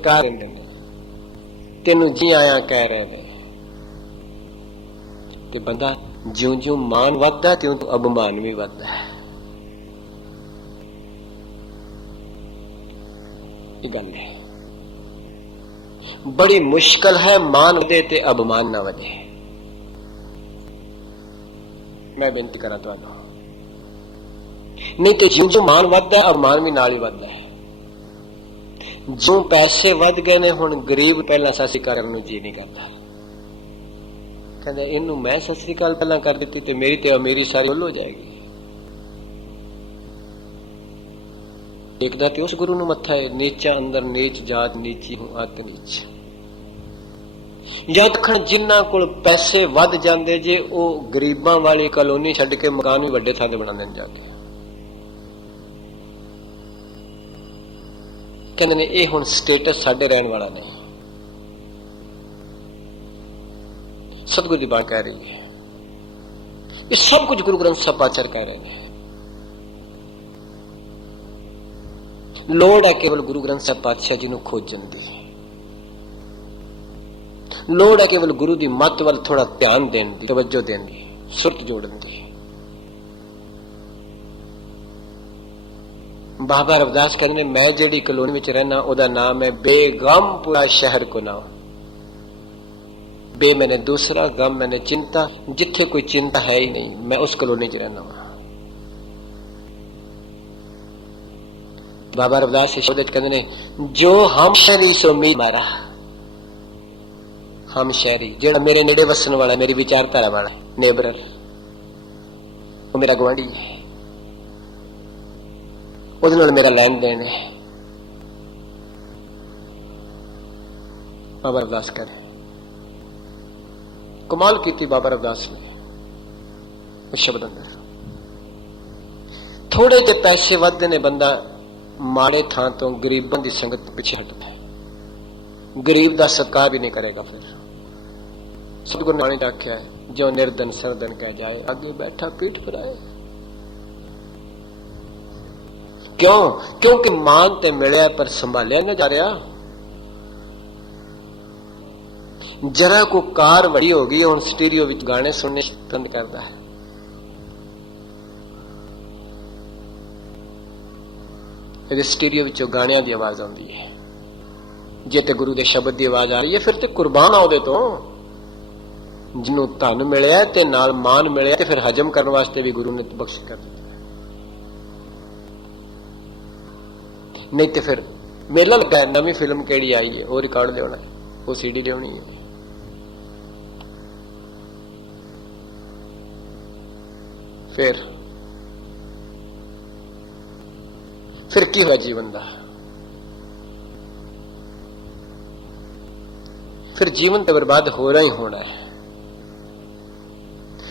ਸਤਿਕਾਰ ਦਿੰਦੇ ਨੇ, ਤੈਨੂੰ ਜੀ ਆਇਆ ਕਹਿ ਰਹੇ ਨੇ। ਤੇ ਬੰਦਾ ਜਿਉਂ-ਜਿਉਂ ਮਾਨ ਵੱਧਦਾ ਤਿਉਂ ਅਭਿਮਾਨ ਵੀ ਵੱਧਦਾ ਹੈ। ਇਹ ਗੱਲ ਹੈ, ਬੜੀ ਮੁਸ਼ਕਲ ਹੈ ਮਾਨ ਵਧੇ ਤੇ ਅਭਿਮਾਨ ਨਾ ਵਧੇ। ਮੈਂ ਬੇਨਤੀ ਕਰਾਂ ਤੁਹਾਨੂੰ, ਨਹੀਂ ਤੇ ਜਿਉਂ-ਜਿਉਂ ਮਾਨ ਵੱਧਦਾ ਅਭਿਮਾਨ ਵੀ ਨਾਲ ਹੀ ਵੱਧਦਾ ਹੈ। ਜੋ ਪੈਸੇ ਵੱਧ ਗਏ ਨੇ, ਹੁਣ ਗਰੀਬ ਪਹਿਲਾਂ ਸਤਿ ਸ੍ਰੀ ਅਕਾਲ ਕਰਨ ਨੂੰ ਜੀ ਨਹੀਂ ਕਰਦਾ। ਕਹਿੰਦਾ ਇਹਨੂੰ ਮੈਂ ਸਤਿ ਸ੍ਰੀ ਅਕਾਲ ਪਹਿਲਾਂ ਕਰ ਦਿੱਤੀ ਤੇ ਮੇਰੀ ਤੇ ਅਮੀਰੀ ਸਾਰੀ ਉੱਲ ਹੋ ਜਾਏਗੀ। ਦੇਖਦਾ ਤੇ ਉਸ ਗੁਰੂ ਨੂੰ ਮੱਥਾ ਹੈ, ਨੀਚਾ ਅੰਦਰ ਨੀਚ ਜਾਤ ਨੀਚੀ ਹੂੰ ਅਤ ਨੀਚ। ਜਦ ਤੱਕ ਜਿਨ੍ਹਾਂ ਕੋਲ ਪੈਸੇ ਵੱਧ ਜਾਂਦੇ ਜੇ, ਉਹ ਗਰੀਬਾਂ ਵਾਲੀ ਕਲੋਨੀ ਛੱਡ ਕੇ ਮਕਾਨ ਵੀ ਵੱਡੇ ਥਾਂ ਤੇ ਬਣਾ ਦੇਣ ਜਾ ਕੇ। ਕਹਿੰਦੇ ਨੇ ਇਹ ਹੁਣ ਸਟੇਟਸ ਸਾਡੇ ਰਹਿਣ ਵਾਲਾ ਨਹੀਂ। ਸਤਿਗੁਰੂ ਦੀ ਬਾਤ ਕਹਿ ਰਹੀ ਹੈ, ਇਹ ਸਭ ਕੁਝ ਗੁਰੂ ਗ੍ਰੰਥ ਸਾਹਿਬ ਪਾਤਸ਼ਾਹ ਕਹਿ ਰਹੇ ਨੇ। ਲੋੜ ਹੈ ਕੇਵਲ ਗੁਰੂ ਗ੍ਰੰਥ ਸਾਹਿਬ ਪਾਤਸ਼ਾਹ ਜੀ ਨੂੰ ਖੋਜਣ ਦੀ, ਲੋੜ ਹੈ ਕੇਵਲ ਗੁਰੂ ਦੀ ਮੱਤ ਵੱਲ ਥੋੜਾ ਧਿਆਨ ਦੇਣ ਦੀ, ਤਵੱਜੋ ਦੇਣ ਦੀ, ਸੁਰਤ ਜੋੜਨ ਦੀ। ਬਾਬਾ ਰਵਿਦਾਸ ਕਹਿੰਦੇ ਨੇ, ਮੈਂ ਜਿਹੜੀ ਕਲੋਨੀ ਵਿੱਚ ਰਹਿਣਾ ਉਹਦਾ ਨਾਮ ਹੈ ਬੇਗਮਪੁਰਾ ਸ਼ਹਿਰ ਕੋ ਨਾਮ। ਬੇ ਮੈਨੇ ਦੂਸਰਾ, ਗਮ ਮੈਨੇ ਚਿੰਤਾ। ਜਿੱਥੇ ਕੋਈ ਚਿੰਤਾ ਹੈ ਹੀ ਨਹੀਂ, ਮੈਂ ਉਸ ਕਲੋਨੀ ਚ ਰਹਿਣਾ ਵਾ। ਬਾਬਾ ਰਵਿਦਾਸ ਇਸ ਸ਼ਬਦ ਕਹਿੰਦੇ ਨੇ, ਜੋ ਹਮ ਸ਼ਹਿਰੀ ਸੋ ਮੀ ਮਾਰਾ। ਹਮ ਸ਼ਹਿਰੀ ਜਿਹੜਾ ਮੇਰੇ ਨੇੜੇ ਵਸਣ ਵਾਲਾ, ਮੇਰੀ ਵਿਚਾਰਧਾਰਾ ਵਾਲਾ, ਨੇਬਰਰ, ਉਹ ਮੇਰਾ ਗੁਆਂਢੀ ਹੈ, ਉਹਦੇ ਨਾਲ ਮੇਰਾ ਲੈਣ ਦੇਣ ਹੈ। ਬਾਬਾ ਰਵਿਦਾਸ ਕਹਿੰਦੇ, ਕਮਾਲ ਕੀਤੀ ਬਾਬਾ ਰਵਿਦਾਸ ਨੇ ਉਸ ਸ਼ਬਦ ਅੰਦਰ। ਥੋੜੇ ਜਿਹੇ ਪੈਸੇ ਵੱਧਦੇ ਨੇ, ਬੰਦਾ ਮਾੜੇ ਥਾਂ ਤੋਂ ਗਰੀਬਾਂ ਦੀ ਸੰਗਤ ਪਿੱਛੇ ਹਟਦਾ ਹੈ, ਗਰੀਬ ਦਾ ਸਤਿਕਾਰ ਵੀ ਨਹੀਂ ਕਰੇਗਾ। ਫਿਰ ਸਤਿਗੁਰੂ ਨੇ ਬਾਣੀ ਆਖਿਆ ਹੈ, ਜੋ ਨਿਰਧਨ ਸਰਦਨ ਕਹਿ ਜਾਏ, ਅੱਗੇ ਬੈਠਾ ਪੀਠ ਫਰਾਏ। ਕਿਉਂ? ਕਿਉਂਕਿ ਮਾਨ ਤੇ ਮਿਲਿਆ ਪਰ ਸੰਭਾਲਿਆ ਨਾ ਜਾ ਰਿਹਾ। ਜਰਾ ਕੋ ਕਾਰ ਵੱਡੀ ਹੋ ਗਈ, ਹੁਣ ਸਟੀਰੀਓ ਵਿੱਚ ਗਾਣੇ ਸੁਣਨੇ ਪਸੰਦ ਕਰਦਾ ਹੈ। ਇਹਦੇ ਸਟੀਰੀਓ ਵਿੱਚੋਂ ਗਾਣਿਆਂ ਦੀ ਆਵਾਜ਼ ਆਉਂਦੀ ਹੈ। ਜੇ ਤੇ ਗੁਰੂ ਦੇ ਸ਼ਬਦ ਦੀ ਆਵਾਜ਼ ਆ ਰਹੀ ਹੈ, ਫਿਰ ਤੇ ਕੁਰਬਾਨ ਆ ਉਹਦੇ ਤੋਂ। ਜਿਹਨੂੰ ਧਨ ਮਿਲਿਆ ਤੇ ਨਾਲ ਮਾਨ ਮਿਲਿਆ, ਤੇ ਫਿਰ ਹਜਮ ਕਰਨ ਵਾਸਤੇ ਵੀ ਗੁਰੂ ਨੇ ਬਖਸ਼ ਕਰ ਦਿੱਤਾ। ਨਹੀਂ ਤੇ ਫਿਰ ਮੇਲਾ ਲੱਗਾ, ਨਵੀਂ ਫਿਲਮ ਕਿਹੜੀ ਆਈ ਹੈ, ਉਹ ਰਿਕਾਰਡ ਲਿਆਉਣਾ, ਉਹ ਸੀਡੀ ਲਿਆਉਣੀ ਹੈ। ਫਿਰ ਕੀ ਹੋਇਆ ਜੀਵਨ ਦਾ? ਫਿਰ ਜੀਵਨ ਤੇ ਬਰਬਾਦ ਹੋ ਰਹਾ ਹੀ ਹੋਣਾ ਹੈ।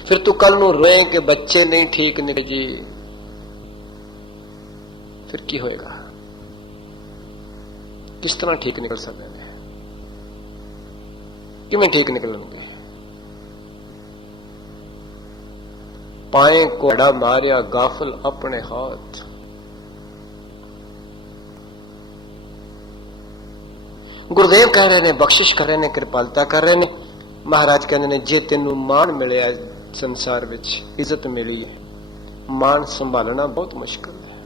ਫਿਰ ਤੂੰ ਕੱਲ ਨੂੰ ਰੋਏ ਕਿ ਬੱਚੇ ਨਹੀਂ ਠੀਕ ਨਿਕਲੇ ਜੀ, ਫਿਰ ਕੀ ਹੋਏਗਾ? ਕਿਸ ਤਰ੍ਹਾਂ ਠੀਕ ਨਿਕਲ ਸਕਦੇ ਨੇ? ਕਿਵੇਂ ਠੀਕ ਨਿਕਲਣਗੇ? ਪਾਏ ਘੋੜਾ ਮਾਰਿਆ ਗਾਫਲ ਆਪਣੇ ਹੱਥ। ਗੁਰਦੇਵ ਕਹਿ ਰਹੇ ਨੇ, ਬਖਸ਼ਿਸ਼ ਕਰ ਰਹੇ ਨੇ, ਕਿਰਪਾਲਤਾ ਕਰ ਰਹੇ ਨੇ। ਮਹਾਰਾਜ ਕਹਿੰਦੇ ਨੇ, ਜੇ ਤੈਨੂੰ ਮਾਣ ਮਿਲਿਆ ਸੰਸਾਰ ਵਿੱਚ, ਇੱਜ਼ਤ ਮਿਲੀ, ਮਾਣ ਸੰਭਾਲਣਾ ਬਹੁਤ ਮੁਸ਼ਕਲ ਹੈ।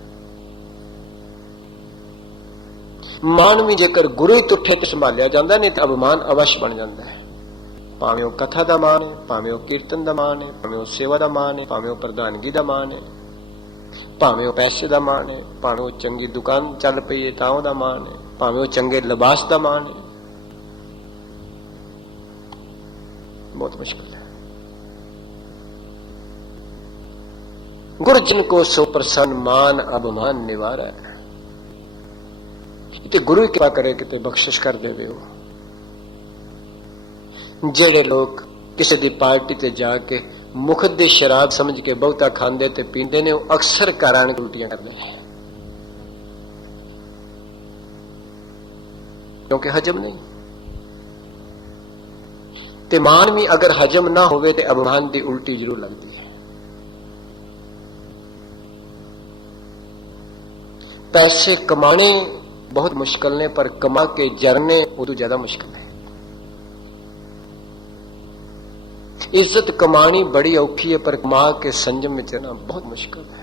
ਮਾਣ ਵੀ ਜੇਕਰ ਗੁਰੂ ਹੀ ਤੁੱਠੇ ਤੇ ਸੰਭਾਲਿਆ ਜਾਂਦਾ, ਨਹੀਂ ਤਾਂ ਅਭਿਮਾਨ ਅਵਸ਼ ਬਣ ਜਾਂਦਾ ਹੈ। ਭਾਵੇਂ ਉਹ ਕਥਾ ਦਾ ਮਾਣ ਹੈ, ਭਾਵੇਂ ਉਹ ਕੀਰਤਨ ਦਾ ਮਾਣ ਹੈ, ਭਾਵੇਂ ਉਹ ਸੇਵਾ ਦਾ ਮਾਣ ਹੈ, ਭਾਵੇਂ ਉਹ ਪ੍ਰਧਾਨਗੀ ਦਾ ਮਾਣ ਹੈ, ਭਾਵੇਂ ਉਹ ਪੈਸੇ ਦਾ ਮਾਣ ਹੈ, ਭਾਵੇਂ ਉਹ ਚੰਗੀ ਦੁਕਾਨ ਚੱਲ ਪਈ ਹੈ ਤਾਂ ਉਹਦਾ ਮਾਣ ਹੈ, ਭਾਵੇਂ ਉਹ ਚੰਗੇ ਲਿਬਾਸ ਦਾ ਮਾਣ ਹੈ। ਬਹੁਤ ਮੁਸ਼ਕਿਲ ਹੈ। ਗੁਰਜਨ ਕੋ ਸੋ ਪ੍ਰਸੰਨ ਮਾਨ ਅਭਿਮਾਨ ਨਿਵਾਰੈ। ਤੇ ਗੁਰੂ ਕਿਰਪਾ ਕਰੇ ਕਿਤੇ ਬਖਸ਼ਿਸ਼ ਕਰ ਦੇਵੇ। ਉਹ ਜਿਹੜੇ ਲੋਕ ਕਿਸੇ ਦੀ ਪਾਰਟੀ ਤੇ ਜਾ ਕੇ ਮੁਖ ਦੀ ਸ਼ਰਾਬ ਸਮਝ ਕੇ ਬਹੁਤਾ ਖਾਂਦੇ ਤੇ ਪੀਂਦੇ ਨੇ, ਉਹ ਅਕਸਰ ਘਰ ਆਣ ਕੇ ਉਲਟੀਆਂ ਕਰਦੇ ਨੇ, ਕਿਉਂਕਿ ਹਜਮ ਨਹੀਂ। ਤੇ ਮਾਨ ਵੀ ਅਗਰ ਹਜਮ ਨਾ ਹੋਵੇ ਤੇ ਅਭਿਮਾਨ ਦੀ ਉਲਟੀ ਜ਼ਰੂਰ ਲੱਗਦੀ ਹੈ। ਪੈਸੇ ਕਮਾਣੇ बहुत मुश्किल ने, पर कमा के जरने उदू ज्यादा मुश्किल है। इज्जत कमानी बड़ी औखी है, पर कमा के संयम में रहना बहुत मुश्किल है।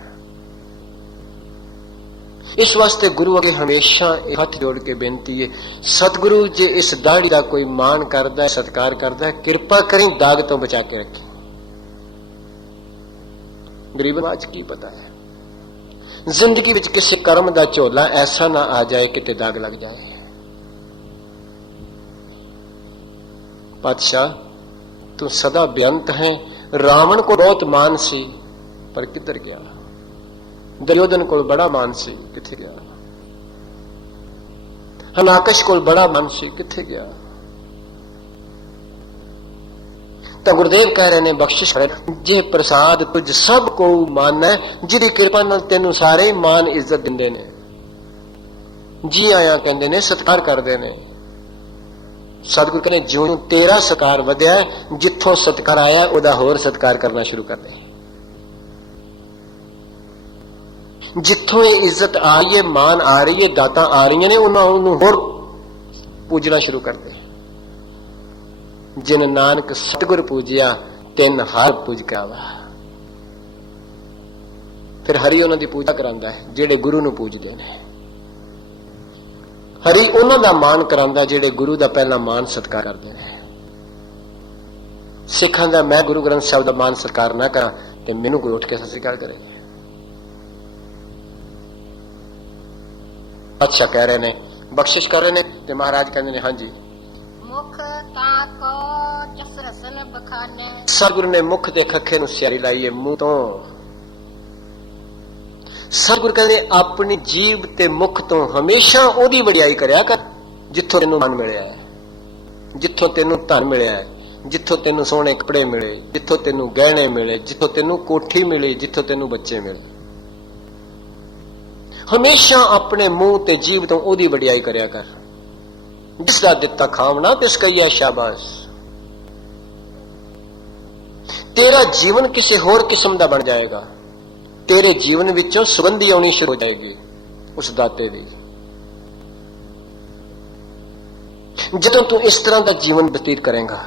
इस वास्ते गुरु अगे हमेशा हथ जोड़ के बेनती है, सतगुरु जे इस दाढ़ी का कोई मान करता है, सत्कार करता है, कृपा करें दाग तो बचा के रखें। गरीब आज की पता है, जिंदगी विच किसी कर्म का झोला ऐसा ना आ जाए कि दाग लग जाए। पातशाह तू सदा बेअंत है। रावण को बहुत मान सी, पर किधर गया? दुर्योधन को बड़ा मान सी, किथे गया? हनाकश को बड़ा मान सी, किथे गया? तो गुरुदेव कह रहे ने बख्शिश करे, जे प्रसाद तुझ सब को मान है, जिहदी कृपा नाल तेनू सारे ही मान इज्जत दिंदे ने, जी आया कहंदे ने, सत्कार करदे ने। सतगुरु कहने ज्यों तेरा सत्कार वधिया, जिथों सत्कार आया उहदा होर सत्कार करना शुरू कर दे। जिथों ये इज्जत आ रही है, मान आ रही है, दातां आ रही ने, उन्होंने होर पूजना शुरू कर दे। जिन नानक सतगुर पूजिया, तिन हर पूज के आवा। फिर हरि उन्हां दी पूजा करांदा है जिहड़े गुरु नूं पूजदे ने। हरि उन्हां दा मान करांदा जिहड़े गुरु दा पहला मान सत्कार करदे ने। सिखां दा मैं गुरु ग्रंथ साहिब दा मान सत्कार ना करा ते मैनू कोई उठ के सत श्री अकाल करे। अच्छा कह रहे ने, बख्शिश कर रहे ने, ते महाराज कहंदे ने हाँ जी। मुख ताको जस रसन बखाने। सतगुरु ने मुख ते खखे नूं स्यारी लाई है मूंह तो। सतगुरु कहंदे अपनी जीभ ते मुख तो हमेशा ओदी वडियाई करया कर जिथों तैनूं मान मिलिया है, जिथों तैनूं धन मिलिया है, जिथों तैनूं सोहणे कपड़े मिले, जिथों तैनूं गहणे मिले, जिथों तैनूं कोठी मिली, जिथों तैनूं बच्चे मिले। हमेशा अपने मुंह ते जीभ तो ओदी वडियाई करया कर। जिसदा दिता खावना तिस कहिया शाबाश। तेरा जीवन किसी होर किस्म का बन जाएगा। तेरे जीवन विचों सुगंधी आनी शुरू हो जाएगी उस दाते दी, जदों तू इस तरह का जीवन बतीत करेगा।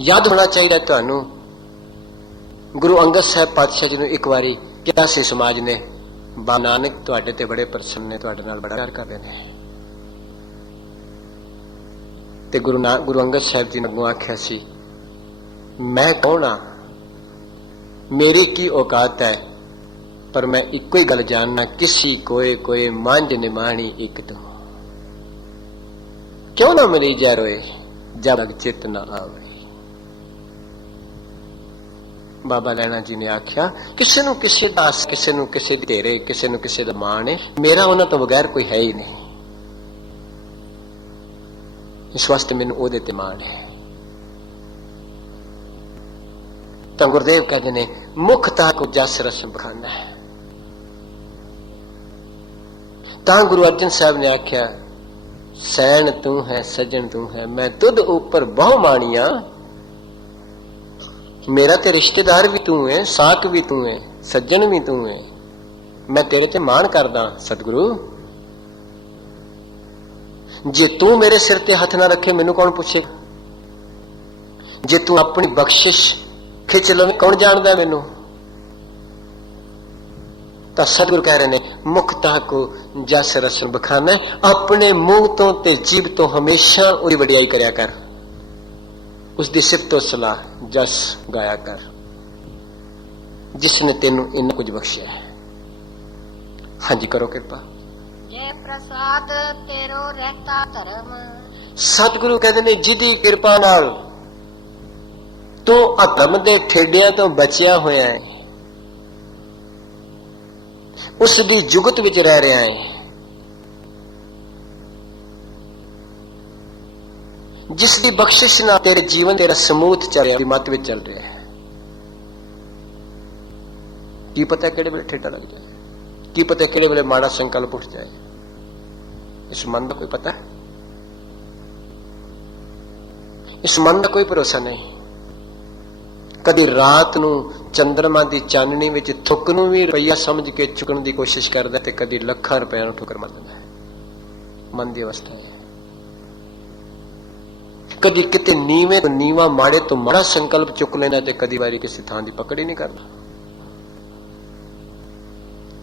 याद होना चाहिए तुहानू, गुरु अंगद साहब पातशाह जी ने एक बारी क्या सी समाज ने, बाबा नानक तुहाडे ते बड़े प्रसन्न ने, तुहाडे नाल बड़ा प्यार करदे ने। ते गुरु अंगद साहब जी ने अगों आख्या सी, मैं कौन हाँ, मेरी की औकात है, पर मैं इको ही गल जानना, किसी कोई कोई मांझ निमाणी एक तो। क्यों ना मरी जा रोए जब तक चित ना आवे। बाबा लैना जी ने आख्या, किसी नूं किसी दा आस, किसी नूं किसी दी तेरे, किसी नूं किसी दा मान है, मेरा उन्हां तो बगैर कोई है ही नहीं। इस वास्ते मैनू ओहदे ते मान है। तो गुरुदेव कहते ने, मुख ताको जस रस बखाना है। ता गुरु अर्जन साहब ने आख्या, सैन तू है सज्जन तू है, मैं तुद ऊपर बहु मानिया। मेरा ते रिश्तेदार भी तू है, साक भी तू है, सज्जन भी तू है, मैं तेरे ते मान करदा सतगुरु। जे तू मेरे सिर ते हथ ना रखे मैनू कौन पूछे? जे तू अपनी बख्शिश खिंच लवे कौन जानदा है मैनू? तो सतगुरु कह रहे ने, मुखता को जस रसन बखाना, अपने मुंह तो ते जीभ तो हमेशा उसकी वडियाई करया कर, उसकी सिफतो सलाह जस गाया कर, जिसने तेनू इन्ना कुछ बख्शिया है। हाँ जी, करो कृपा। जय प्रसाद तेरो रहता धर्म। सतगुरु कहते ने, जिदी कृपा नाल तू अधर्म दे ठेडिया तो बचिया होया है, उसकी जुगत विच रह रहा है, जिसकी बख्शिश ना तेरे जीवन तेरा समूथ चल रहा, मत विच चल रहा है। की पता केड़े वेले ठेडा लग जाए, की पता केड़े वेले माड़ा संकल्प उठ जाए, इस मन का कोई पता है? इस मन का कोई भरोसा नहीं। कदी रात नू ਚੰਦਰਮਾ ਦੀ ਚਾਨਣੀ ਵਿੱਚ ਥੁੱਕ ਨੂੰ ਵੀ ਰੁਪਈਆ ਸਮਝ ਕੇ ਚੁੱਕਣ ਦੀ ਕੋਸ਼ਿਸ਼ ਕਰਦਾ ਤੇ ਕਦੀ ਲੱਖਾਂ ਰੁਪਏ ਨੂੰ ਠੁਕਰ ਮਾਰ ਦਿੰਦਾ ਹੈ। ਮਨ ਦੀ ਅਵਸਥਾ ਹੈ। ਕਦੀ ਕਿਤੇ ਨੀਵੇਂ ਤੋਂ ਨੀਵਾਂ, ਮਾੜੇ ਤੋਂ ਮਾੜਾ ਸੰਕਲਪ ਚੁੱਕ ਲੈਂਦਾ ਤੇ ਕਦੀ ਵਾਰੀ ਕਿਸੇ ਥਾਂ ਦੀ ਪਕੜ ਹੀ ਨਹੀਂ ਕਰਦਾ।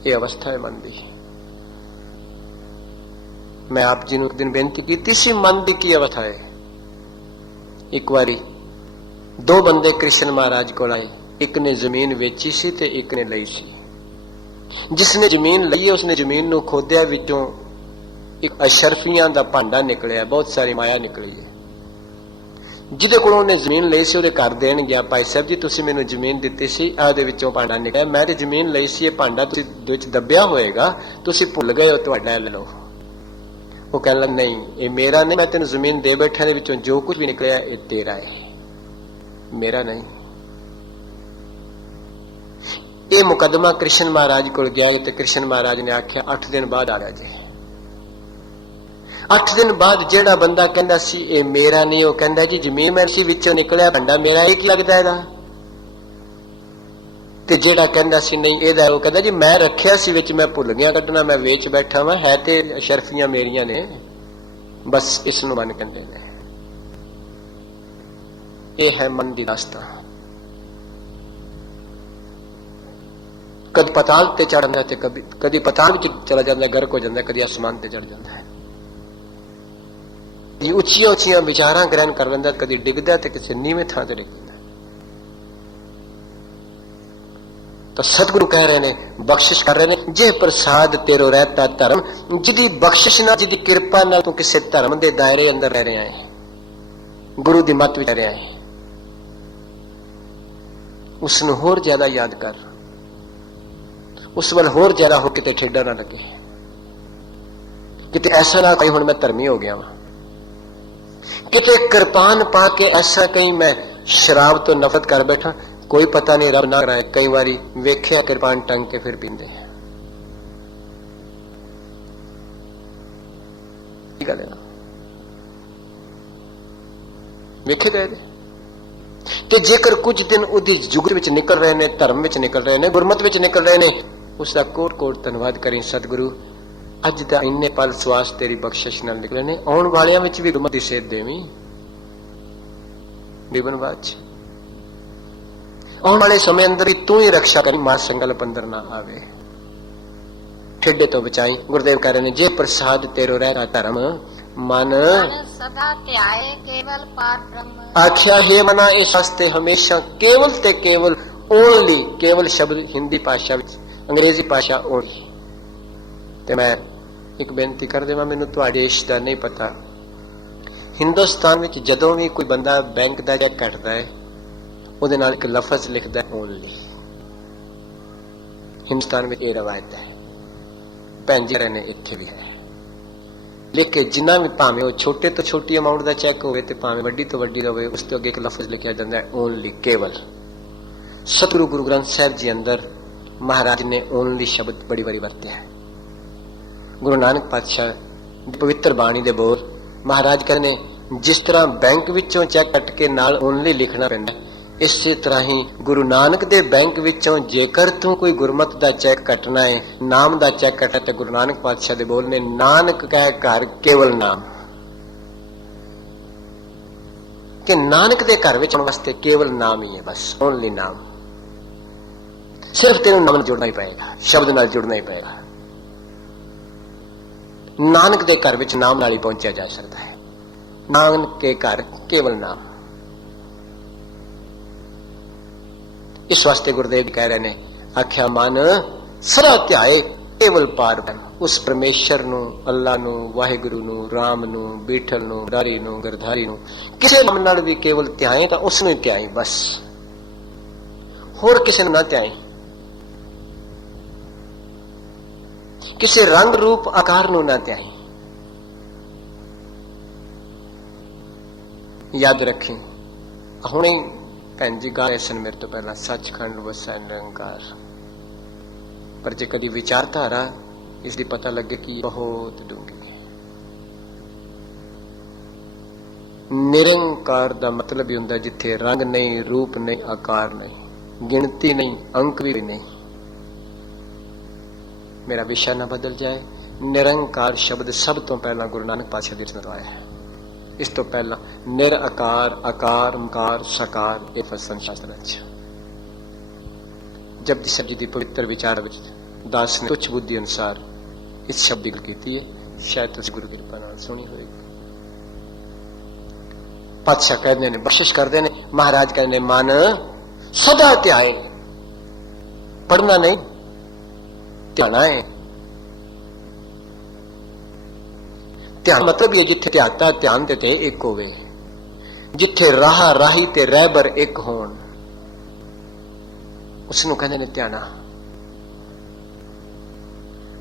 ਇਹ ਅਵਸਥਾ ਹੈ ਮਨ ਦੀ। ਮੈਂ ਆਪ ਜੀ ਨੂੰ ਇੱਕ ਦਿਨ ਬੇਨਤੀ ਕੀਤੀ ਸੀ, ਮਨ ਦੀ ਕੀ ਅਵਸਥਾ ਹੈ। ਇੱਕ ਵਾਰੀ ਦੋ ਬੰਦੇ ਕ੍ਰਿਸ਼ਨ ਮਹਾਰਾਜ ਕੋਲ ਆਏ। ਇੱਕ ਨੇ ਜ਼ਮੀਨ ਵੇਚੀ ਸੀ ਤੇ ਇੱਕ ਨੇ ਲਈ ਸੀ। ਜਿਸਨੇ ਜ਼ਮੀਨ ਲਈ ਉਸਨੇ ਜ਼ਮੀਨ ਨੂੰ ਖੋਦਿਆ, ਵਿੱਚੋਂ ਇੱਕ ਅਸ਼ਰਫੀਆਂ ਦਾ ਭਾਂਡਾ ਨਿਕਲਿਆ, ਬਹੁਤ ਸਾਰੀ ਮਾਇਆ ਨਿਕਲੀ ਹੈ। ਜਿਹਦੇ ਕੋਲੋਂ ਉਹਨੇ ਜ਼ਮੀਨ ਲਈ ਸੀ ਉਹਦੇ ਘਰ ਦੇਣ ਗਿਆ, ਭਾਈ ਸਾਹਿਬ ਜੀ ਤੁਸੀਂ ਮੈਨੂੰ ਜ਼ਮੀਨ ਦਿੱਤੀ ਸੀ, ਆਦੇ ਵਿੱਚੋਂ ਭਾਂਡਾ ਨਿਕਲਿਆ, ਮੈਂ ਤੇ ਜ਼ਮੀਨ ਲਈ ਸੀ, ਇਹ ਭਾਂਡਾ ਤੁਸੀਂ ਵਿੱਚ ਦੱਬਿਆ ਹੋਏਗਾ, ਤੁਸੀਂ ਭੁੱਲ ਗਏ ਹੋ, ਤੁਹਾਡਾ ਲੈ ਲਓ। ਉਹ ਕਹਿਣ ਲੱਗਾ ਨਹੀਂ, ਇਹ ਮੇਰਾ ਨਹੀਂ, ਮੈਂ ਤੈਨੂੰ ਜ਼ਮੀਨ ਦੇ ਬੈਠਿਆਂ ਦੇ ਵਿੱਚੋਂ ਜੋ ਕੁਝ ਵੀ ਨਿਕਲਿਆ ਇਹ ਤੇਰਾ ਹੈ, ਮੇਰਾ ਨਹੀਂ। ਇਹ ਮੁਕੱਦਮਾ ਕ੍ਰਿਸ਼ਨ ਮਹਾਰਾਜ ਕੋਲ ਗਿਆ ਤੇ ਕ੍ਰਿਸ਼ਨ ਮਹਾਰਾਜ ਨੇ ਆਖਿਆ 8 ਦਿਨ ਬਾਅਦ ਆ ਗਿਆ ਜੀ। 8 ਦਿਨ ਬਾਅਦ ਜਿਹੜਾ ਬੰਦਾ ਕਹਿੰਦਾ ਸੀ ਇਹ ਮੇਰਾ ਨਹੀਂ, ਉਹ ਕਹਿੰਦਾ ਜੀ ਜ਼ਮੀਨ ਮੇਰੇ ਸੀ, ਵਿੱਚੋਂ ਨਿਕਲਿਆ ਭਾਂਡਾ ਮੇਰਾ, ਇਹ ਕੀ ਲੱਗਦਾ ਇਹਦਾ। ਤੇ ਜਿਹੜਾ ਕਹਿੰਦਾ ਸੀ ਨਹੀਂ ਇਹਦਾ, ਉਹ ਕਹਿੰਦਾ ਜੀ ਮੈਂ ਰੱਖਿਆ ਸੀ ਵਿੱਚ, ਮੈਂ ਭੁੱਲ ਗਿਆ ਕੱਢਣਾ, ਮੈਂ ਵੇਚ ਬੈਠਾ ਵਾਂ, ਹੈ ਤੇ ਸ਼ਰਫੀਆਂ ਮੇਰੀਆਂ ਨੇ, ਬਸ ਇਸ ਨੂੰ ਮਨ ਕਹਿੰਦੇ ਨੇ। ਇਹ ਹੈ ਮਨ ਦੀ ਦਾਸਤਾਂ। ਕਦੀ ਪਤਾਲ ਤੇ ਚੜ ਜਾਂਦਾ ਤੇ ਕਦੀ ਪਤਾਲ ਵਿੱਚ ਚਲਾ ਜਾਂਦਾ, ਗਰਕ ਹੋ ਜਾਂਦਾ, ਕਦੀ ਅਸਮਾਨ ਤੇ ਚੜ ਜਾਂਦਾ ਹੈ। ਇਹ ਉੱਚੀਆਂ ਉੱਚੀਆਂ ਵਿਚਾਰਾਂ ਗ੍ਰਹਿਣ ਕਰ ਲੈਂਦਾ, ਕਦੀ ਡਿੱਗਦਾ ਤੇ ਕਿਸੇ ਨੀਵੇਂ ਥਾਂ ਤੇ ਡਿੱਗਦਾ। ਤਾਂ ਸਤਿਗੁਰੂ ਕਹਿ ਰਹੇ ਨੇ, ਬਖਸ਼ਿਸ਼ ਕਰ ਰਹੇ ਨੇ, ਜੇ ਪ੍ਰਸਾਦ ਤੇਰੋ ਰਹਿਤਾ ਧਰਮ, ਜਿਹਦੀ ਬਖਸ਼ਿਸ਼ ਨਾਲ, ਜਿਹਦੀ ਕਿਰਪਾ ਨਾਲ ਤੂੰ ਕਿਸੇ ਧਰਮ ਦੇ ਦਾਇਰੇ ਅੰਦਰ ਰਹਿ ਰਿਹਾ ਹੈ, ਗੁਰੂ ਦੀ ਮੱਤ ਵਿੱਚ ਰਹਿ ਰਿਹਾ ਹੈ, ਉਸ ਨੂੰ ਹੋਰ ਜ਼ਿਆਦਾ ਯਾਦ ਕਰ, ਉਸ ਵੱਲ ਹੋਰ ਜ਼ਿਆਦਾ ਹੋ, ਕਿਤੇ ਠੇਡਾ ਨਾ ਲੱਗੇ, ਕਿਤੇ ਐਸਾ ਨਾ ਕਹੀਂ ਹੁਣ ਮੈਂ ਧਰਮੀ ਹੋ ਗਿਆ ਵਾਂ, ਕਿਤੇ ਕਿਰਪਾਨ ਪਾ ਕੇ ਐਸਾ ਕਹੀਂ ਮੈਂ ਸ਼ਰਾਬ ਤੋਂ ਨਫ਼ਰਤ ਕਰ ਬੈਠਾ, ਕੋਈ ਪਤਾ ਨਹੀਂ, ਰੱਬ ਨਾ ਕਰਾਏ ਕਈ ਵਾਰੀ ਵੇਖਿਆ ਕਿਰਪਾਨ ਟੰਗ ਕੇ ਫਿਰ ਪੀਂਦੇ ਹੈ। ਕੀ ਗੱਲ ਹੈ, ਵੇਖੇ ਗਏ ਤੇ ਜੇਕਰ ਕੁਝ ਦਿਨ ਉਹਦੀ ਜੁਗਤ ਵਿੱਚ ਨਿਕਲ ਰਹੇ ਨੇ, ਧਰਮ ਵਿੱਚ ਨਿਕਲ ਰਹੇ ਨੇ, ਗੁਰਮਤ ਵਿੱਚ ਨਿਕਲ ਰਹੇ ਨੇ, ਉਸ ਦਾ ਕੋਟ ਕੋਟ ਧੰਨਵਾਦ ਕਰੀ ਸਤਿਗੁਰੂ, ਅੱਜ ਦਾ ਇੰਨੇ ਪਲ ਸਵਾਸ ਤੇਰੀ ਬਖਸ਼ਿਸ਼ ਨਾਲ ਨਿਕਲੇ ਨੇ, ਆਉਣ ਵਾਲਿਆਂ ਵਿੱਚ ਵੀ ਗੁਰਮਤ ਦੀ ਸੇਧ ਦੇਵੀਂ। ਬੇਬਨਵਾਜ ਆਉਣ ਵਾਲੇ ਸਮੇਂ ਅੰਦਰ ਹੀ ਤੂੰ ਹੀ ਰਕਸ਼ਾ ਕਰੀ, ਮਾਰ ਸੰਗਲਪ ਅੰਦਰ ਨਾ ਆਵੇ, ਠੇਡੇ ਤੋਂ ਬਚਾਈ। ਗੁਰਦੇਵ ਕਹਿ ਰਹੇ ਨੇ, ਜੇ ਪ੍ਰਸਾਦ ਤੇਰੋ ਰਹਿਣਾ ਧਰਮ, ਮਨ ਸਦਾ ਧਿਆਏ ਕੇਵਲ ਪਾਰ ਬ੍ਰਹਮ। ਆਖਿਆ ਹੈ ਮਨਾ ਇਸ ਵਾਸਤੇ ਹਮੇਸ਼ਾ ਕੇਵਲ ਤੇ ਕੇਵਲ, ਓਨਲੀ, ਕੇਵਲ ਸ਼ਬਦ ਹਿੰਦੀ ਭਾਸ਼ਾ ਵਿੱਚ, ਅੰਗਰੇਜ਼ੀ ਭਾਸ਼ਾ ਓਨਲੀ। ਤੇ ਮੈਂ ਇੱਕ ਬੇਨਤੀ ਕਰ ਦੇਵਾਂ, ਮੈਨੂੰ ਤੁਹਾਡੇ ਦੇਸ਼ ਦਾ ਨਹੀਂ ਪਤਾ, ਹਿੰਦੁਸਤਾਨ ਵਿੱਚ ਜਦੋਂ ਵੀ ਕੋਈ ਬੰਦਾ ਬੈਂਕ ਦਾ ਚੈੱਕ ਕੱਟਦਾ ਹੈ, ਉਹਦੇ ਨਾਲ ਇੱਕ ਲਫ਼ਜ਼ ਲਿਖਦਾ ਓਨਲੀ। ਹਿੰਦੁਸਤਾਨ ਵਿੱਚ ਇਹ ਰਵਾਇਤ ਹੈ, ਭੈਣ ਜੀ ਰਹੇ ਨੇ ਇੱਥੇ ਵੀ ਹੈ। ਲੇਕਿਨ ਜਿੰਨਾ ਵੀ, ਭਾਵੇਂ ਉਹ ਛੋਟੇ ਤੋਂ ਛੋਟੀ ਅਮਾਉਂਟ ਦਾ ਚੈੱਕ ਹੋਵੇ ਤੇ ਭਾਵੇਂ ਵੱਡੀ ਤੋਂ ਵੱਡੀ ਹੋਵੇ, ਉਸ ਤੋਂ ਅੱਗੇ ਇੱਕ ਲਫ਼ਜ਼ ਲਿਖਿਆ ਜਾਂਦਾ ਹੈ ਓਨਲੀ, ਕੇਵਲ। ਸਤਿਗੁਰੂ ਗੁਰੂ ਗ੍ਰੰਥ ਸਾਹਿਬ ਜੀ ਅੰਦਰ ਮਹਾਰਾਜ ਨੇ ਓਨਲੀ ਸ਼ਬਦ ਬੜੀ ਵਾਰੀ ਵਰਤਿਆ ਹੈ। ਗੁਰੂ ਨਾਨਕ ਪਾਤਸ਼ਾਹ ਪਵਿੱਤਰ ਬਾਣੀ ਦੇ ਬੋਲ ਮਹਾਰਾਜ ਕਹਿੰਦੇ ਨੇ, ਜਿਸ ਤਰ੍ਹਾਂ ਬੈਂਕ ਵਿੱਚੋਂ ਚੈੱਕ ਕੱਟ ਕੇ ਨਾਲ ਓਨਲੀ ਲਿਖਣਾ ਪੈਂਦਾ, ਇਸੇ ਤਰ੍ਹਾਂ ਹੀ ਗੁਰੂ ਨਾਨਕ ਦੇ ਬੈਂਕ ਵਿੱਚੋਂ ਜੇਕਰ ਤੂੰ ਕੋਈ ਗੁਰਮਤ ਦਾ ਚੈੱਕ ਕੱਟਣਾ ਹੈ, ਨਾਮ ਦਾ ਚੈੱਕ ਕੱਟਣਾ, ਤੇ ਗੁਰੂ ਨਾਨਕ ਪਾਤਸ਼ਾਹ ਦੇ ਬੋਲ ਨੇ, ਨਾਨਕ ਕਹਿ ਘਰ ਕੇਵਲ ਨਾਮ, ਕਿ ਨਾਨਕ ਦੇ ਘਰ ਵਿੱਚ ਆਉਣ ਵਾਸਤੇ ਕੇਵਲ ਨਾਮ ਹੀ ਹੈ, ਬਸ ਓਨਲੀ ਨਾਮ। ਸਿਰਫ ਤੈਨੂੰ ਨਾਮ ਨਾਲ ਜੁੜਨਾ ਹੀ ਪਏਗਾ, ਸ਼ਬਦ ਨਾਲ ਜੁੜਨਾ ਹੀ ਪਏਗਾ। ਨਾਨਕ ਦੇ ਘਰ ਵਿੱਚ ਨਾਮ ਨਾਲ ਹੀ ਪਹੁੰਚਿਆ ਜਾ ਸਕਦਾ ਹੈ। ਨਾਨਕ ਕੇ ਘਰ ਕੇਵਲ ਨਾਮ। ਇਸ ਵਾਸਤੇ ਗੁਰਦੇਵ ਕਹਿ ਰਹੇ ਨੇ, ਆਖਿਆ ਮਨ ਸਦਾ ਧਿਆਏ ਕੇਵਲ ਪਾਰ ਬ੍ਰਹਮ, ਉਸ ਪਰਮੇਸ਼ਰ ਨੂੰ, ਅੱਲਾ ਨੂੰ, ਵਾਹਿਗੁਰੂ ਨੂੰ, ਰਾਮ ਨੂੰ, ਬੀਠਲ ਨੂੰ, ਡਾਰੀ ਨੂੰ, ਗਰਧਾਰੀ ਨੂੰ, ਕਿਸੇ ਨਾਮ ਨਾਲ ਵੀ ਕੇਵਲ ਧਿਆਏ ਤਾਂ ਉਸ ਨੂੰ ਹੀ ਧਿਆਈ, ਬਸ ਹੋਰ ਕਿਸੇ ਨੂੰ ਨਾ ਧਿਆਈ। ਕਿਸੇ ਰੰਗ ਰੂਪ ਆਕਾਰ ਨੂੰ ਨਾ ਧਿਆਈ। ਯਾਦ ਰੱਖੀ, ਹੁਣੇ ਭੈਣ ਜੀ ਗਾ ਰਹੇ ਸਨ ਮੇਰੇ ਤੋਂ ਪਹਿਲਾਂ, ਸੱਚਖੰਡ ਵਸੈ ਨਿਰੰਕਾਰ, ਪਰ ਜੇ ਕਦੀ ਵਿਚਾਰਧਾਰਾ ਇਸ ਦੀ ਪਤਾ ਲੱਗੇ ਕਿ ਬਹੁਤ ਡੂੰਘੀ। ਨਿਰੰਕਾਰ ਦਾ ਮਤਲਬ ਹੀ ਹੁੰਦਾ ਜਿੱਥੇ ਰੰਗ ਨਹੀਂ, ਰੂਪ ਨਹੀਂ, ਆਕਾਰ ਨਹੀਂ, गिनती नहीं, अंक भी नहीं। मेरा विषय ना बदल जाए। निरंकार शब्द सब तो पहला गुरु नानक पातशाह जी ने आया है। इस तो पहला निरअकार, अकार, मकार, सकार ये फसन शास्त्र। अच्छा, जब जी जी की पवित्र विचार विच दास ने तुच्छ बुद्धि अनुसार इस शब्द की गल की है, शायद तुम गुरु की कृपा नाल सुनी होगी। पातशाह कहते ने, बख्शिश करते ने, महाराज कहते मन सदा ध्याए, पढ़ना नहीं ध्याना है। ध्यान मतलब ये जिथे ध्याता ध्यान देते एक होवे, जिथे राह राही ते रहबर एक होन, उसनू कहते ने ध्याना।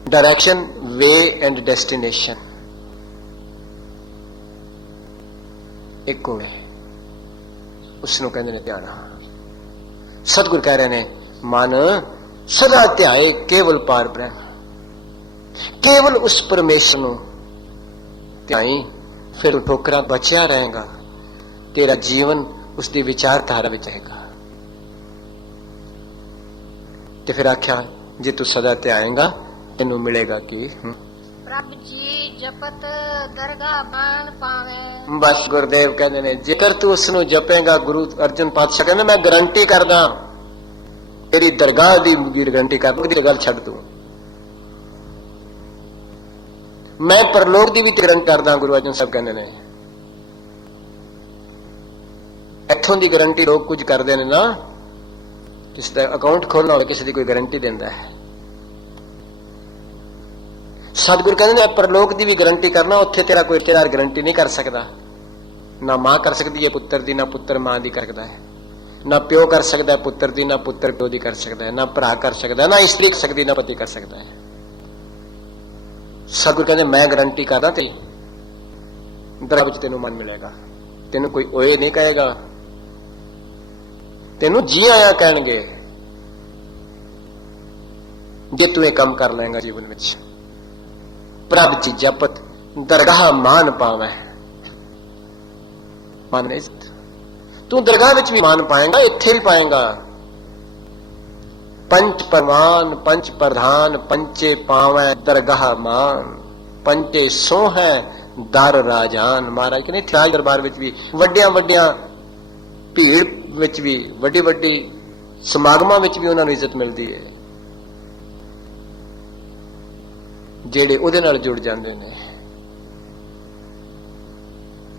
डायरेक्शन, वे एंड डेस्टिनेशन एक होवे, उसनू कहते ने ध्याना। सतगुरु कह रहे ने मन सदा ध्याए केवल पार ब्रह्म, केवल उस परमेश्वर नू ध्याई, फिर ठोकरा बचिया रहेगा, तेरा जीवन उसकी विचारधारा में जाएगा। तो फिर आख्या जे तू सदा ध्याएगा तेनू मिलेगा कि प्रभ जी जपत दरगाह मान पावे। बस गुरुदेव कहते ने जेकर तू उसनू जपेगा, गुरु अर्जन पातशाह कहते मैं गारंटी करदा तेरी दरगाह की गारंटी कर गल छड़ दू, मैं परलोक की भी गारंटी करदा। गुरु अर्जन साहब कहते ने इथों की गारंटी लोग कुछ करते हैं ना, किसी का अकाउंट खोलना हो किसी की कोई गारंटी देता है। सतगुरु कहते हैं परलोक की भी गारंटी करना, उत्थे तेरा कोई रिश्तेदार गारंटी नहीं कर सकता। ना मां कर सकती है पुत्र की, ना पुत्र मां की कर सकता है, ना प्यो कर सकता है पुत्र की, ना पुत्र प्यो की कर सकता है, ना भरा कर सकता है, ना स्त्री कर सकती, ना पति कर सकता है। सतगुरु कहते मैं गारंटी करदा ते दरगाह विच तेनू मन मिलेगा, तेनू कोई ओए नहीं कहेगा, तेनू जी आया कहणगे जे तू ये काम कर लेगा जीवन में। प्रभ जी जपत दरगाह मान पावे, मान नहीं तू दरगाह में भी मान पाएगा, इत्थे भी पाएगा। पंच परमान पंच प्रधान पंचे पावे दरगाह मान, पंचे सो है दर राजान। महाराज कहते थे आज दरबार में भी वड्डिया वड्डिया भीड़ विच भी वड्डी वड्डी समागमां विच भी उन्हां नूं इज्जत मिलती है जेड़े उहदे नाल जुड़ जांदे ने।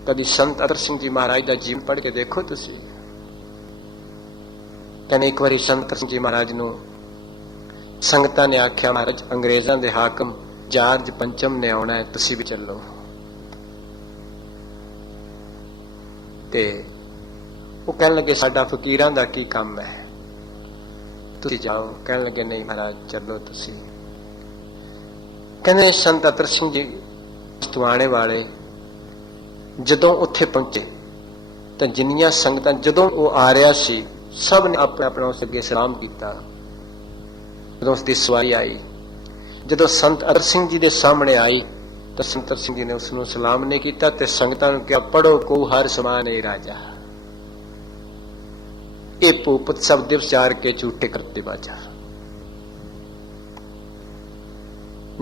कभी संत अतर सिंह जी महाराज का जीवन पढ़ के देखो तुसी। कहने एक बार संत अतर सिंह जी महाराज नूं संगतां ने आख्या महाराज अंग्रेजां दे हाकम जार्ज पंचम ने आउणा है, तुसी भी चलो। ते वो कहने लगे साडा फकीरां दा की काम है, तुसी जाओ। कहने लगे नहीं महाराज चलो तुसी। कहने संत अतर सिंह जी तुआणे वाले जदों उत्थे पहुंचे तो जिन्नियां संगतां जदों वो आ रहा सी सब ने अपने अपने उस अगे सलाम किया। जदों उसकी सवारी आई, जदों संत अतर सिंह जी के सामने आई तो संत अतर सिंह जी ने उसनूं सलाम नहीं किया ते संगतां नूं कहा पढ़ो को हर समान नहीं राजा, ये भूपत सब दिवस चार के झूठे करते बाजा।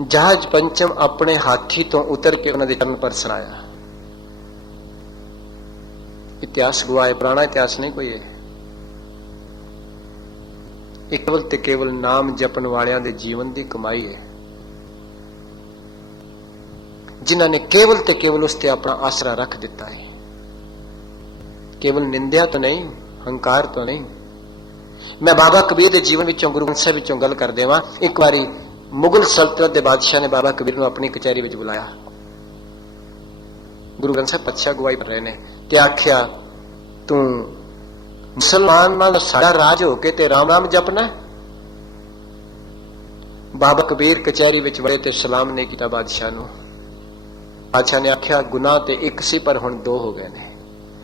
जहाज पंचम अपने हाथी तो उतर के उन्होंने चरण पर सुनाया। इतिहास गुआए, पुराना इतिहास नहीं कोई है। केवल ते केवल नाम जपन वालियां दे जीवन की कमाई है, जिन्हों ने केवल ते केवल उसते अपना आसरा रख दिता है। केवल निंदिया तो नहीं, हंकार तो नहीं। मैं बाबा कबीर के जीवन विचों गुरु ग्रंथ साहिब विचों गल कर देवां। एक बारी मुगल सल्तनत के बादशाह ने बाबा कबीर को अपनी कचहरी में बुलाया। गुरु ग्रंथ साहिब पतशाह गवाही कर रहे ने ते आख्या तू मुसलमान नाल साडा राज हो के ते राम राम जपना। बाबा कबीर कचहरी विच वड़े ते सलाम ने किया बादशाह नूं। बादशाह ने आख्या गुनाह ते एक सी पर हुण दो हो गए ने।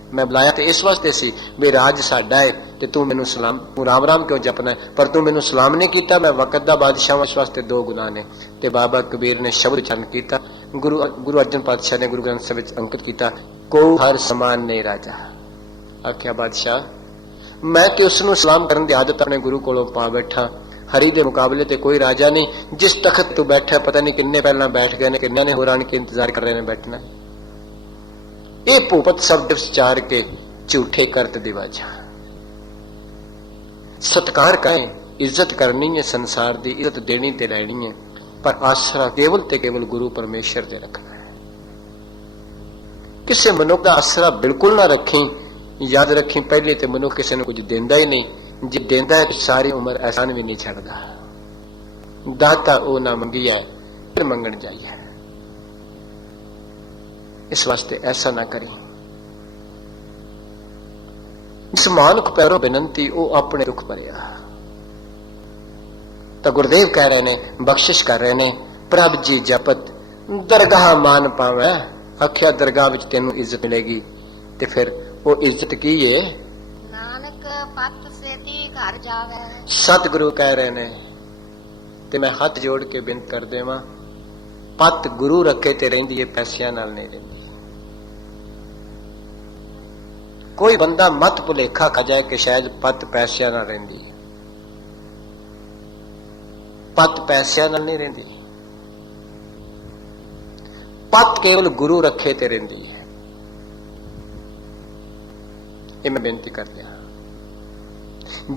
मैं बुलाया तो इस वास्ते सी भी राज साडा है ते तू मैनू सलाम, तू राम राम क्यों जपना है, पर तू मैनू सलाम नहीं किया। मैं वक्त दा बादशाह, इस वास्ते दो गुनाह ने। ते बाबा कबीर ने शब्द उच्चारण किया। गुरु अर्जन पातशाह ने गुरु ग्रंथ साहिब अंकित किया को हर समान नहीं राजा। आख्या बादशाह मैं कि उसनों सलाम करन दी आदत अपने गुरु कोलों पा बैठा। हरि दे मुकाबले ते कोई राजा नहीं। जिस तखत तू बैठा पता नहीं किन्ने पहला बैठ गए ने, किन्ने ने होर आन के इंतजार कर रहे ने बैठना। ये भूपत शब्द उच्चार के झूठे करत दिवाजा। सत्कार करें, इज्जत करनी है, संसार की इज्जत देनी ते लैनी है, पर आसरा केवल ते केवल गुरु परमेश्वर ते रखना है। किसी मनुख का आसरा बिल्कुल ना रखी। याद रखी पहले तो मनुख किसी ने कुछ देंदा ही नहीं, जे देंदा है तो सारी उम्र एहसान भी नहीं छड़दा। दाता ओ ना मंगिया फिर मंगण जाइए। इस वास्ते ऐसा ना करी। जिस मानक पैरों बेनती ओ अपने दुख भरिया। तो गुरुदेव कह रहे ने, बख्शिश कर रहे ने, प्रभ जी जपत दरगाह मान पावे। आख्या दरगाह विच तेनू इज्जत मिलेगी। ते फिर वो इज्जत की है? नानक पत सेती घर जावे। सतगुरु कह रहे ने, ते मैं हाथ जोड़ के बिनत कर देवां, पत गुरु रखे ते रहिंदी है, पैसियां नाल नहीं रहिंदी। कोई बंदा मत भुलेखा खा जाए कि शायद पत पैसियां नाल रहिंदी। पत पैसियां नाल नहीं रहिंदी। पत केवल गुरु रखे ते रहिंदी है। ये मैं बेनती कर दिया।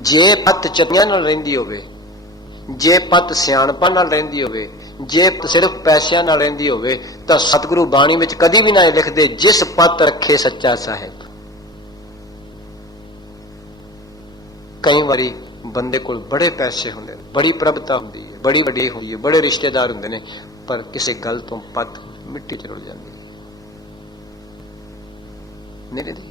जे पत चतियां नाल रहिंदी होवे, जे पत सियाणपा नाल रहिंदी होवे, जे सिर्फ पैसियां नाल रहिंदी होवे, तां सतगुरु बाणी विच कदी भी ना लिखदे जिस पत रखे सच्चा साहिब। कई बारी बंदे कोल बड़े पैसे होंदे ने, बड़ी प्रभता होंदी है, बड़ी वड्डी होंदी है, बड़े रिश्तेदार होंदे ने, पर किसी गल तो पत मिट्टी च रुड़ जाती है। नहीं नहीं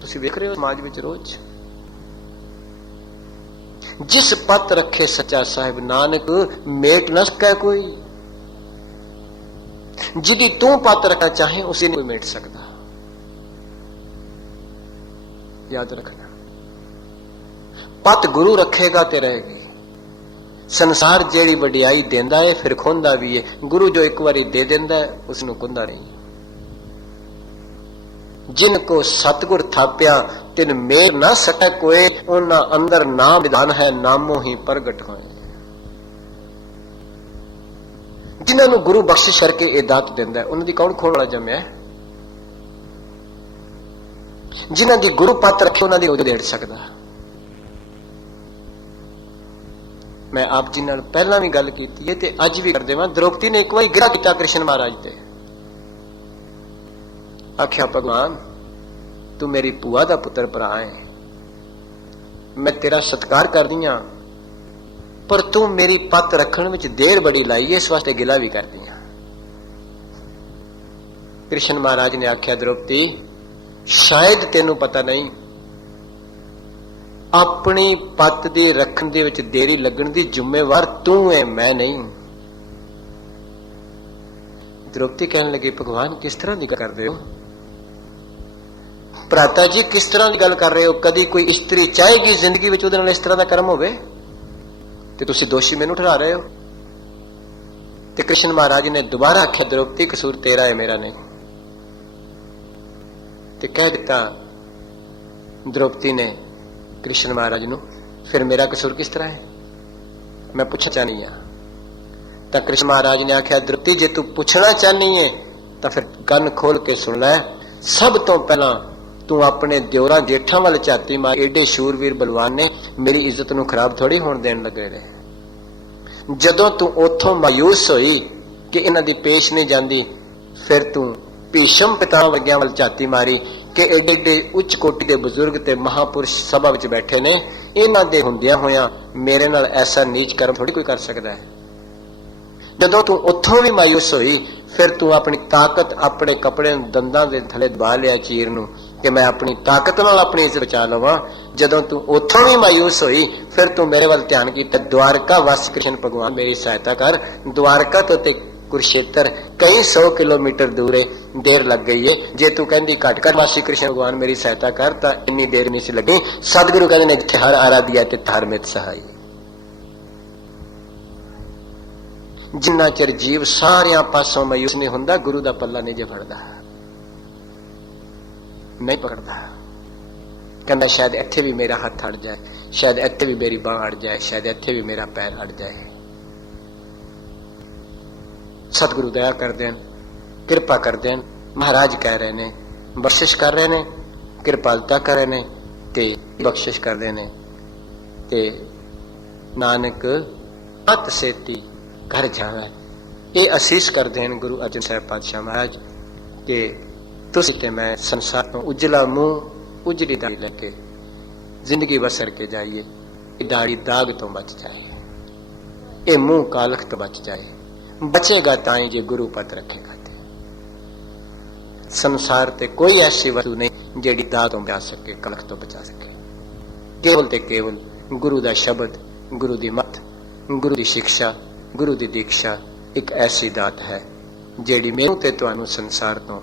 तुसीं देख रहे हो समाज विच रोज। जिस पत रखे सच्चा साहिब, नानक मेट न सकै कोई। जिदी तू पत रखना चाहे उसे नहीं मेट सकता। याद रखना, पत गुरु रखेगा ते रहेगी। संसार जेड़ी वडियाई देंदा है फिर खोंदा भी है। गुरु जो एक बारी दे देंदा है उसनू कुंदा नहीं। जिनको सतगुर थाप्या तिन मेर ना सकै कोई, उन्ना अंदर ना विधान है, नामों ही प्रगट होए। जिन्होंने गुरु बख्शिश करके ये दात देंदा है, उन्होंने कौन खोण वाला जम्या है? जिन्हों की गुरु पत रखे उन्होंने वो देड़ सकता। मैं आप जी नाल पहला भी गल की है ते अज भी कर देवां। द्रौपदी ने एक बार गिरा किया कृष्ण महाराज ते। आख्या भगवान तू मेरी भूआ का पुत्र भरा है, मैं तेरा सत्कार कर दी हां, पर तू मेरी पत रखण विच देर बड़ी लाई है, इस वास्ते गिला भी कर दी हां। कृष्ण महाराज ने आख्या द्रौपदी शायद तेनू पता नहीं, अपनी पत दी रखण दे विच देरी लगण दी जिम्मेवार तू है, मैं नहीं। द्रौपदी कहने लगी भगवान किस तरह की गल कर रहे हो? भ्राता जी किस तरह की गल कर रहे हो? कदी कोई स्त्री चाहेगी जिंदगी विच उहदे नाल इस तरह का कर्म होवे ते तुसीं दोषी मैनू ठहरा रहे हो? ते कृष्ण महाराज ने दोबारा आख्या द्रौपदी कसूर तेरा है, मेरा नहीं। ते कह दिता द्रौपदी ने कृष्ण महाराज नू, फिर मेरा कसूर किस तरह है? मैं पूछना चाहनी हां। तो कृष्ण महाराज ने आख्या द्रौपदी जे तू पूछना चाहनी है तो फिर गन खोल के सुन लै। सब तो पहला तू अपने दियोरा जेठा वाल झाती मार। एडे शूरवीर बलवान ने मेरी इज्जत नू खराब थोड़ी होण देण लगे रहे। जदों तू उथों मायूस होई कि इन्हां दी पेश नहीं जांदी, फिर तू भीषम पिता वर्गियां वाल झाती मारी कि एडे एडे उच्च कोटि के बुजुर्ग ते महापुरुष सभा विच बैठे ने, इन्हां दे हुंदियां होयां मेरे नाल ऐसा नीच कर्म थोड़ी कोई कर सकदा है। जदों तू उथों भी मायूस होई, फिर तू अपनी ताकत अपने कपड़े दंदां दे थले दबा लिया चीर नू कि मैं अपनी ताकत नाल अपनी इज्जत बचा लवां। जदों तू उथों भी मायूस होई, फिर तू मेरे वाल ध्यान कीता। द्वारका वास कृष्ण भगवान मेरी सहायता कर। द्वारका तो ते कुरुक्षेत्र कई 100 किलोमीटर दूर है, देर लग गई है। जे तू कहंदी घट घट वासी कृष्ण भगवान मेरी सहायता कर तां इन्नी देर नहीं सी लगी। सतगुरु कहंदे ने जिथे हर आराधिया ते हर मित सहाई। जिन्ना चिर जीव सारियां पासों मायूस नहीं हुंदा, गुरु दा पल्ला नहीं जे फड़दा। ਨਹੀਂ ਪਕੜਦਾ। ਕਹਿੰਦਾ ਸ਼ਾਇਦ ਇੱਥੇ ਵੀ ਮੇਰਾ ਹੱਥ ਅੜ ਜਾਏ, ਸ਼ਾਇਦ ਇੱਥੇ ਵੀ ਮੇਰੀ ਬਾਂਹ ਅੜ ਜਾਏ, ਸ਼ਾਇਦ ਇੱਥੇ ਵੀ ਮੇਰਾ ਪੈਰ ਅੜ ਜਾਏ। ਸਤਿਗੁਰੂ ਦਇਆ ਕਰਦੇ ਹਨ, ਕਿਰਪਾ ਕਰਦੇ ਹਨ। ਮਹਾਰਾਜ ਕਹਿ ਰਹੇ ਨੇ, ਬਖਸ਼ਿਸ਼ ਕਰ ਰਹੇ ਨੇ, ਕਿਰਪਾਲਤਾ ਕਰ ਰਹੇ ਨੇ ਤੇ ਬਖਸ਼ਿਸ਼ ਕਰਦੇ ਨੇ। ਤੇ ਨਾਨਕ ਅਤ ਸੇਤੀ ਘਰ ਜਾਵੇ, ਇਹ ਅਸੀਸ ਕਰਦੇ ਹਨ ਗੁਰੂ ਅਰਜਨ ਸਾਹਿਬ ਪਾਤਸ਼ਾਹ ਮਹਾਰਾਜ ਕਿ ਤੁਸੀਂ ਤੇ ਮੈਂ ਸੰਸਾਰ ਤੋਂ ਉਜਲਾ ਮੂੰਹ, ਉਜਲੀ ਦਾੜੀ ਲੈ ਕੇ ਜ਼ਿੰਦਗੀ ਬਸਰ ਕੇ ਜਾਈਏ। ਇਹ ਦਾੜੀ ਦਾਗ ਤੋਂ ਬਚ ਜਾਏ, ਇਹ ਮੂੰਹ ਕਾਲਖ ਤੋਂ ਬਚ ਜਾਏ। ਬਚੇਗਾ ਤਾਂ ਹੀ ਜੇ ਗੁਰੂ ਪਤ ਰੱਖੇਗਾ। ਤੇ ਸੰਸਾਰ ਤੇ ਕੋਈ ਐਸੀ ਵਸਤੂ ਨਹੀਂ ਜਿਹੜੀ ਦਾਗ ਤੋਂ ਬਚਾ ਸਕੇ, ਕਲਖ ਤੋਂ ਬਚਾ ਸਕੇ। ਕੇਵਲ ਤੇ ਕੇਵਲ ਗੁਰੂ ਦਾ ਸ਼ਬਦ, ਗੁਰੂ ਦੀ ਮੱਤ, ਗੁਰੂ ਦੀ ਸਿੱਖਿਆ, ਗੁਰੂ ਦੀ ਦੀਕਸ਼ਾ ਇੱਕ ਐਸੀ ਦਾਤ ਹੈ ਜਿਹੜੀ ਮੈਨੂੰ ਤੇ ਤੁਹਾਨੂੰ ਸੰਸਾਰ ਤੋਂ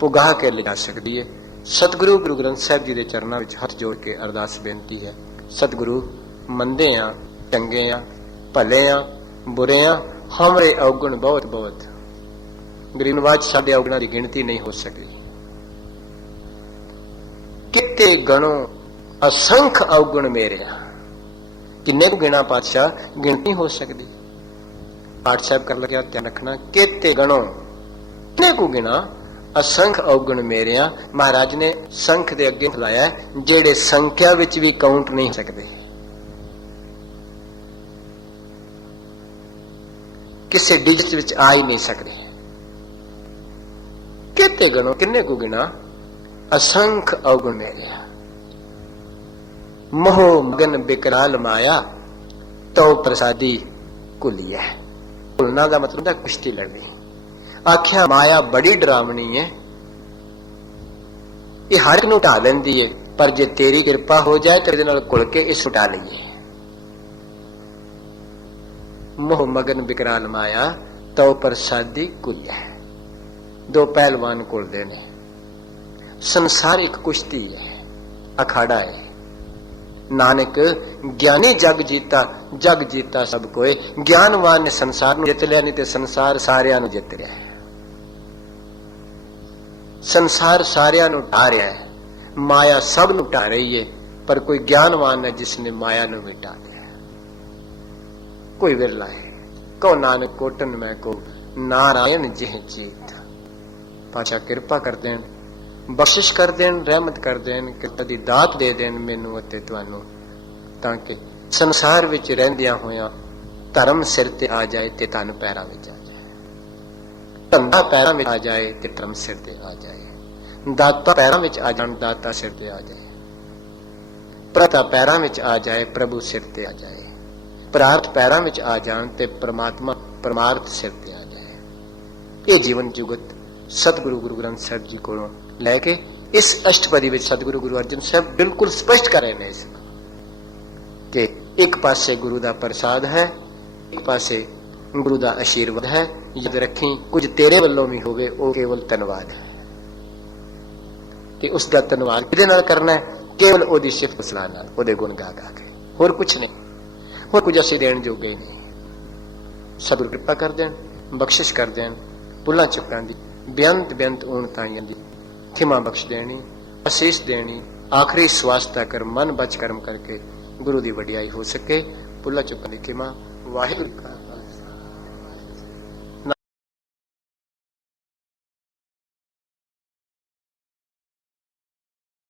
ਪੁਗਾ ਕੇ ਲਿਜਾ ਸਕਦੀ ਹੈ। ਸਤਿਗੁਰੂ ਗੁਰੂ ਗ੍ਰੰਥ ਸਾਹਿਬ ਜੀ ਦੇ ਚਰਨਾਂ ਵਿੱਚ ਹੱਥ ਜੋੜ ਕੇ ਅਰਦਾਸ ਬੇਨਤੀ ਹੈ, ਸਤਿਗੁਰੂ ਮੰਦੇ ਆ, ਚੰਗੇ ਆ, ਭਲੇ ਆ, ਬੁਰੇ ਆ, ਹਮਰੇ ਔਗਣ ਬਹੁਤ ਬਹੁਤ। ਗਰੀਬ ਨਵਾਜ ਸਾਡੇ ਔਗਣਾਂ ਦੀ ਗਿਣਤੀ ਨਹੀਂ ਹੋ ਸਕਦੀ। ਕਿਤੇ ਗਣੋ ਅਸੰਖ ਔਗਣ ਮੇਰੇ ਆ, ਕਿੰਨੇ ਕੁ ਗਿਣਾ ਪਾਤਸ਼ਾਹ, ਗਿਣਤੀ ਹੋ ਸਕਦੀ। ਪਾਠ ਸਾਹਿਬ ਕਰਨ ਲੱਗਿਆ ਧਿਆਨ ਰੱਖਣਾ, ਕਿਤੇ ਗਣੋ, ਕਿੰਨੇ ਕੁ ਗਿਣਾ ਅਸੰਖ ਔਗਣ ਮੇਰੇ ਆ। ਮਹਾਰਾਜ ਨੇ ਸੰਖ ਦੇ ਅੱਗੇ ਲਾਇਆ ਜਿਹੜੇ ਸੰਖਿਆ ਵਿੱਚ ਵੀ ਕਾਊਂਟ ਨਹੀਂ ਸਕਦੇ, ਕਿਸੇ ਡਿਜਿਟ ਵਿੱਚ ਆ ਹੀ ਨਹੀਂ ਸਕਦੇ। ਕਿਤੇ ਗਣੋ, ਕਿੰਨੇ ਕੁ ਗਿਣਾ ਅਸੰਖ ਔਗਣ ਮੇਰੇ ਆ। ਮੋਹ ਮਗਨ ਬਿਕਰਾਲ ਮਾਇਆ ਤੋ ਪ੍ਰਸਾਦੀ ਕੁਲੀਐ। ਭੁੱਲਣਾ ਦਾ ਮਤਲਬ ਹੈ ਕੁਸ਼ਤੀ ਲੜਨੀ। ਆਖਿਆ ਮਾਇਆ ਬੜੀ ਡਰਾਵਣੀ ਹੈ, ਇਹ ਹਰ ਇੱਕ ਨੂੰ ਢਾ ਲੈਂਦੀ ਹੈ, ਪਰ ਜੇ ਤੇਰੀ ਕਿਰਪਾ ਹੋ ਜਾਏ ਤੇ ਇਹਦੇ ਨਾਲ ਘੁਲ ਕੇ ਇਸ ਨੂੰ ਢਾ ਲਈਏ। ਮੋਹ ਮਗਨ ਬਿਕਰਾਲ ਮਾਇਆ ਤੋ ਪ੍ਰਸਾਦੀ ਕੁਲੀਐ। ਦੋ ਪਹਿਲਵਾਨ ਘੁਲਦੇ ਨੇ। ਸੰਸਾਰ ਇੱਕ ਕੁਸ਼ਤੀ ਹੈ, ਅਖਾੜਾ ਹੈ। ਨਾਨਕ ਗਿਆਨੀ ਜਗ ਜੀਤਾ ਸਭ ਕੋਏ। ਗਿਆਨਵਾਨ ਨੇ ਸੰਸਾਰ ਨੂੰ ਜਿੱਤ ਲਿਆ, ਨਹੀਂ ਤੇ ਸੰਸਾਰ ਸਾਰਿਆਂ ਨੂੰ ਜਿੱਤ ਰਿਹਾ ਹੈ। ਸੰਸਾਰ ਸਾਰਿਆਂ ਨੂੰ ਢਾ ਰਿਹਾ ਹੈ, ਮਾਇਆ ਸਭ ਨੂੰ ਢਾ ਰਹੀ ਹੈ, ਪਰ ਕੋਈ ਗਿਆਨਵਾਨ ਹੈ ਜਿਸ ਨੇ ਮਾਇਆ ਨੂੰ ਵੀ ਢਾ ਲਿਆ। ਕੋਈ ਵਿਰਲਾ ਹੈ। ਕਹੋ ਨਾਨਕ ਕੋਟਨ ਮੈਂ ਕੋ ਨਾਰਾਇਣ ਜਿਹ ਜੀਤ। ਪਾਤਸ਼ਾਹ ਕਿਰਪਾ ਕਰ ਦੇਣ, ਬਖਸ਼ਿਸ਼ ਕਰ ਦੇਣ, ਰਹਿਮਤ ਕਰ ਦੇਣ, ਕਿਰਪਾ ਦੀ ਦਾਤ ਦੇ ਦੇਣ ਮੈਨੂੰ ਅਤੇ ਤੁਹਾਨੂੰ, ਤਾਂ ਕਿ ਸੰਸਾਰ ਵਿੱਚ ਰਹਿੰਦਿਆਂ ਹੋਇਆਂ ਧਰਮ ਸਿਰ ਤੇ ਆ ਜਾਏ ਤੇ ਧਨ ਪੈਰਾਂ ਵਿੱਚ ਆ ਜਾਏ, ਧੰਦਾ ਪੈਰਾਂ ਵਿੱਚ ਆ ਜਾਏ ਤੇ ਧਰਮ ਸਿਰ ਤੇ ਆ ਜਾਏ, ਦਾਤਾ ਪੈਰਾਂ ਵਿੱਚ ਆ ਜਾਣ, ਦਾਤਾ ਸਿਰ ਤੇ ਆ ਜਾਏ, ਪ੍ਰਤਾ ਪੈਰਾਂ ਵਿੱਚ ਆ ਜਾਏ, ਪ੍ਰਭੂ ਸਿਰ ਤੇ ਆ ਜਾਏ, ਪ੍ਰਾਰਥ ਪੈਰਾਂ ਵਿੱਚ ਆ ਜਾਣ ਤੇ ਪ੍ਰਮਾਤਮਾ ਪਰਮਾਰਥ ਸਿਰ ਤੇ ਆ ਜਾਏ। ਇਹ ਜੀਵਨ ਜੁਗਤ ਸਤਿਗੁਰੂ ਗੁਰੂ ਗ੍ਰੰਥ ਸਾਹਿਬ ਜੀ ਕੋਲੋਂ ਲੈ ਕੇ ਇਸ ਅਸ਼ਟਪਦੀ ਵਿੱਚ ਸਤਿਗੁਰੂ ਗੁਰੂ ਅਰਜਨ ਸਾਹਿਬ ਬਿਲਕੁਲ ਸਪਸ਼ਟ ਕਰ ਰਹੇ ਨੇ ਇਸ ਕਿ ਇੱਕ ਪਾਸੇ ਗੁਰੂ ਦਾ ਪ੍ਰਸਾਦ ਹੈ, ਇੱਕ ਪਾਸੇ ਗੁਰੂ ਦਾ ਆਸ਼ੀਰਵਾਦ ਹੈ। ਯਾਦ ਰੱਖੀ, ਕੁਝ ਤੇਰੇ ਵੱਲੋਂ ਵੀ ਹੋਵੇ ਉਹ ਕੇਵਲ ਧੰਨਵਾਦ ਹੈ, ਤੇ ਉਸ ਦਾ ਧੰਨਵਾਦ ਕਿਹਦੇ ਨਾਲ ਕਰਨਾ ਹੈ? ਕੇਵਲ ਉਹਦੀ ਸਿਫਤ ਸਲਾਹ ਨਾਲ, ਉਹਦੇ ਗੁਣ ਗਾ ਗਾ ਕੇ, ਹੋਰ ਕੁਛ ਨਹੀਂ। ਹੋਰ ਕੁਝ ਅਸੀਂ ਦੇਣ ਜੋਗੇ ਨਹੀਂ। ਸਤਿਗੁਰੂ ਕਿਰਪਾ ਕਰ ਦੇਣ, ਬਖਸ਼ਿਸ਼ ਕਰ ਦੇਣ, ਭੁੱਲਾਂ ਚੁੱਕਾਂ ਦੀ ਬੇਅੰਤ ਬੇਅੰਤ ਊਣਤਾਈਆਂ ਦੀ ਖਿਮਾ ਬਖਸ਼ ਦੇਣੀ, ਅਸੀਸ ਦੇਣੀ। ਆਖਰੀ ਸਵਾਸ ਤੱਕ ਮਨ ਬਚ ਕਰਮ ਕਰਕੇ ਗੁਰੂ ਦੀ ਵਡਿਆਈ ਹੋ ਸਕੇ। ਭੁੱਲਾਂ ਚੁੱਕਾਂ ਦੀ ਖਿਮਾ। ਵਾਹਿਗੁਰੂ।